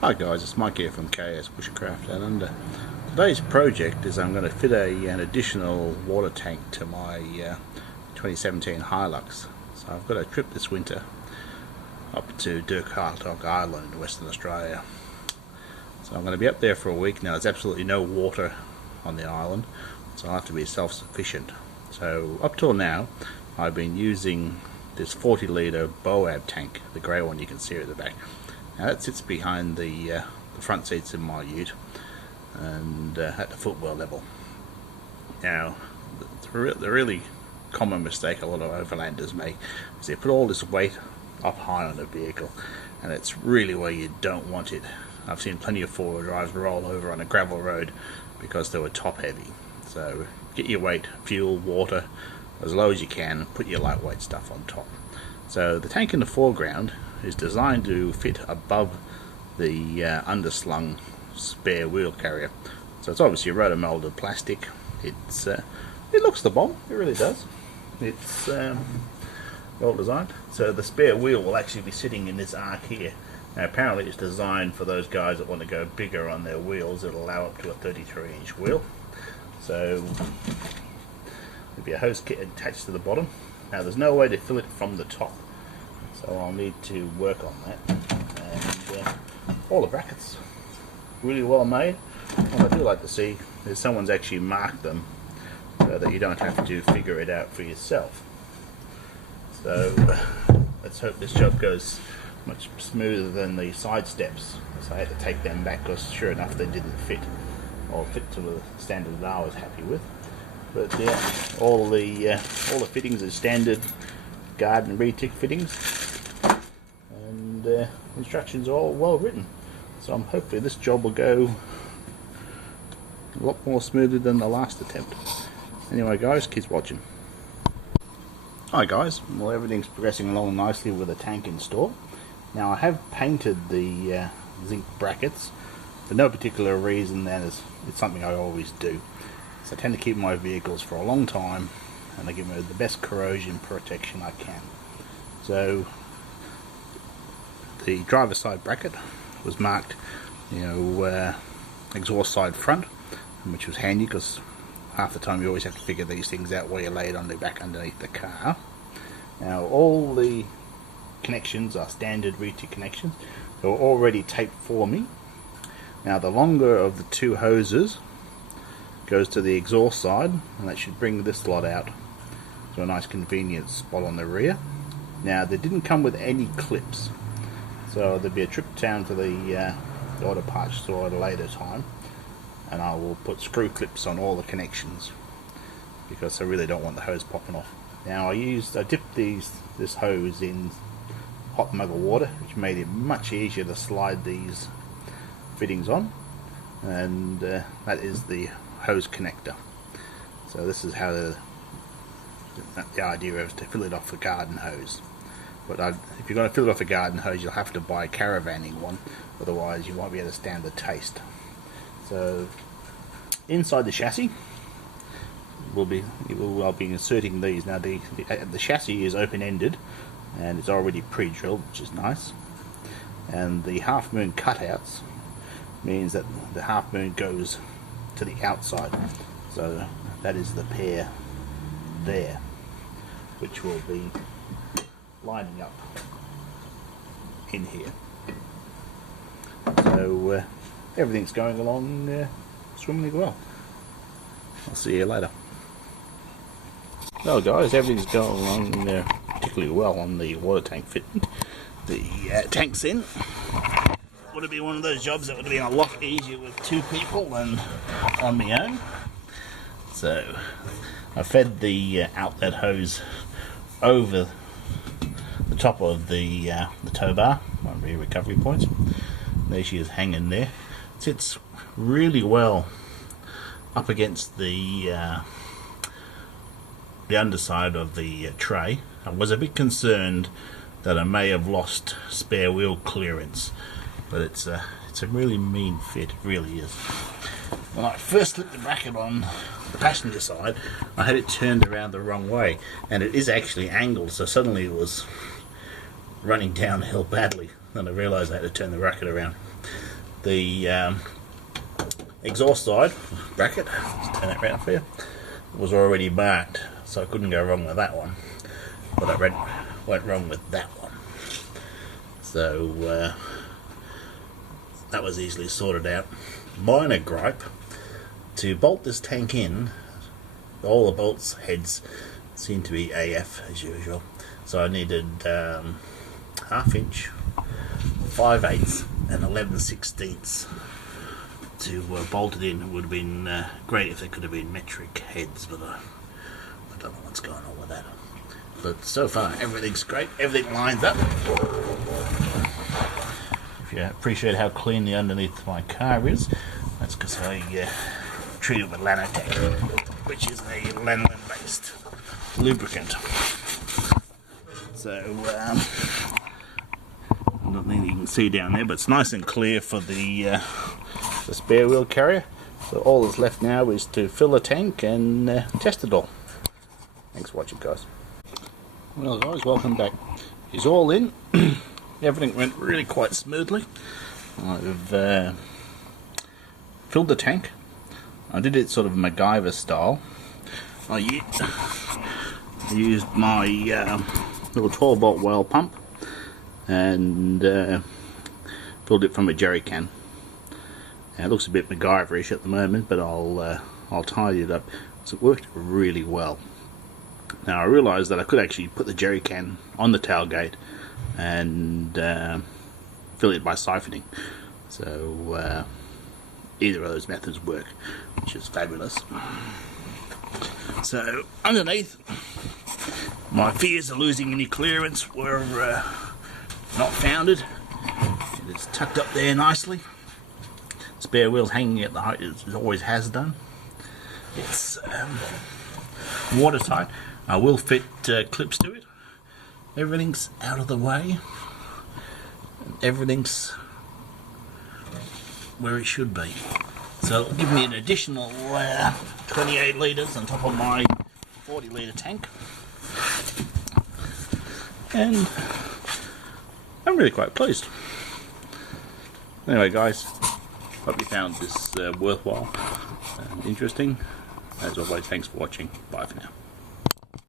Hi guys, it's Mike here from KS Bushcraft Down Under. Today's project is I'm going to fit an additional water tank to my 2017 Hilux. So I've got a trip this winter up to Toyota Island in Western Australia. So I'm going to be up there for a week. Now there's absolutely no water on the island, so I'll have to be self-sufficient. So up till now I've been using this 40 litre Boab tank, the grey one you can see at the back. Now that sits behind the front seats in my ute and at the footwell level. Now the really common mistake a lot of overlanders make is they put all this weight up high on the vehicle, and it's really where you don't want it. I've seen plenty of four-wheel drives roll over on a gravel road because they were top heavy. So get your weight, fuel, water as low as you can, put your lightweight stuff on top. So the tank in the foreground is designed to fit above the underslung spare wheel carrier. So it's obviously rotomolded plastic. It looks the bomb, it really does. It's well designed. So the spare wheel will actually be sitting in this arc here. Now apparently it's designed for those guys that want to go bigger on their wheels. It'll allow up to a 33-inch wheel. So there'll be a hose kit attached to the bottom. Now there's no way to fill it from the top, so I'll need to work on that. And all the brackets really well made. What I do like to see is someone's actually marked them so that you don't have to figure it out for yourself. So let's hope this job goes much smoother than the side steps. So I had to take them back because sure enough they didn't fit, or fit to the standard that I was happy with. But yeah, all the fittings are standard garden retic fittings, and instructions are all well written. So I'm hopefully this job will go a lot more smoothly than the last attempt. Anyway guys, keep watching. Hi guys, well everything's progressing along nicely with the tank installed. Now I have painted the zinc brackets for no particular reason, that is, it's something I always do. So I tend to keep my vehicles for a long time, and I give them the best corrosion protection I can. So the driver's side bracket was marked, exhaust side front, which was handy because half the time you always have to figure these things out while you lay it on the back underneath the car. Now all the connections are standard retic connections. They were already taped for me. Now the longer of the two hoses goes to the exhaust side, and that should bring this lot out to a nice convenient spot on the rear. Now they didn't come with any clips, so there'll be a trip down to the auto parts store at a later time, and I will put screw clips on all the connections because I really don't want the hose popping off. Now I dipped this hose in hot mug of water, which made it much easier to slide these fittings on, and that is the hose connector. So this is how the idea is to fill it off a garden hose. But if you're going to fill it off a garden hose, you'll have to buy a caravanning one, otherwise you won't be able to stand the taste. So inside the chassis I'll be inserting these. Now the chassis is open-ended and it's already pre-drilled, which is nice, and the half moon cutouts means that the half moon goes to the outside, so that is the pair there, which will be lining up in here. So everything's going along swimmingly well. I'll see you later. Well guys, everything's going along particularly well on the water tank fitting. The tank's in. Would have been one of those jobs that would have been a lot easier with two people than on my own. So I fed the outlet hose over the top of the tow bar, one of the recovery points. There she is hanging there. It sits really well up against the underside of the tray. I was a bit concerned that I may have lost spare wheel clearance, but it's a really mean fit, it really is. When I first slipped the bracket on the passenger side, I had it turned around the wrong way, and it is actually angled, so suddenly it was running downhill badly, and I realised I had to turn the bracket around. The exhaust side bracket, let's turn that round for you, was already marked, so I couldn't go wrong with that one, but I went wrong with that one. So that was easily sorted out. Minor gripe: to bolt this tank in, all the bolts heads seem to be AF as usual, so I needed 1/2 inch, 5/8 and 11/16 to bolt it in. It would have been great if there could have been metric heads, but I don't know what's going on with that. But so far everything's great, everything lines up. If you appreciate how clean the underneath my car is, that's because I treat it with Lanotec, which is a lanolin based lubricant. So I don't think you can see down there, but it's nice and clear for the spare wheel carrier. So all that's left now is to fill the tank and test it all. Thanks for watching, guys. Well guys, welcome back. It's all in. Everything went really quite smoothly. I've filled the tank. I did it sort of MacGyver style. I used my little 12-volt well pump and filled it from a jerry can. Now, it looks a bit MacGyverish at the moment, but I'll tidy it up. So it worked really well. Now I realised that I could actually put the jerry can on the tailgate and fill it by siphoning. So either of those methods work, which is fabulous. So underneath, my fears of losing any clearance were not founded. It's tucked up there nicely. Spare wheel's hanging at the height it always has done. It's watertight. I will fit clips to it. Everything's out of the way. Everything's where it should be. So it'll give me an additional 28 litres on top of my 40 litre tank. And I'm really quite pleased. Anyway guys, hope you found this worthwhile and interesting. As always, thanks for watching. Bye for now.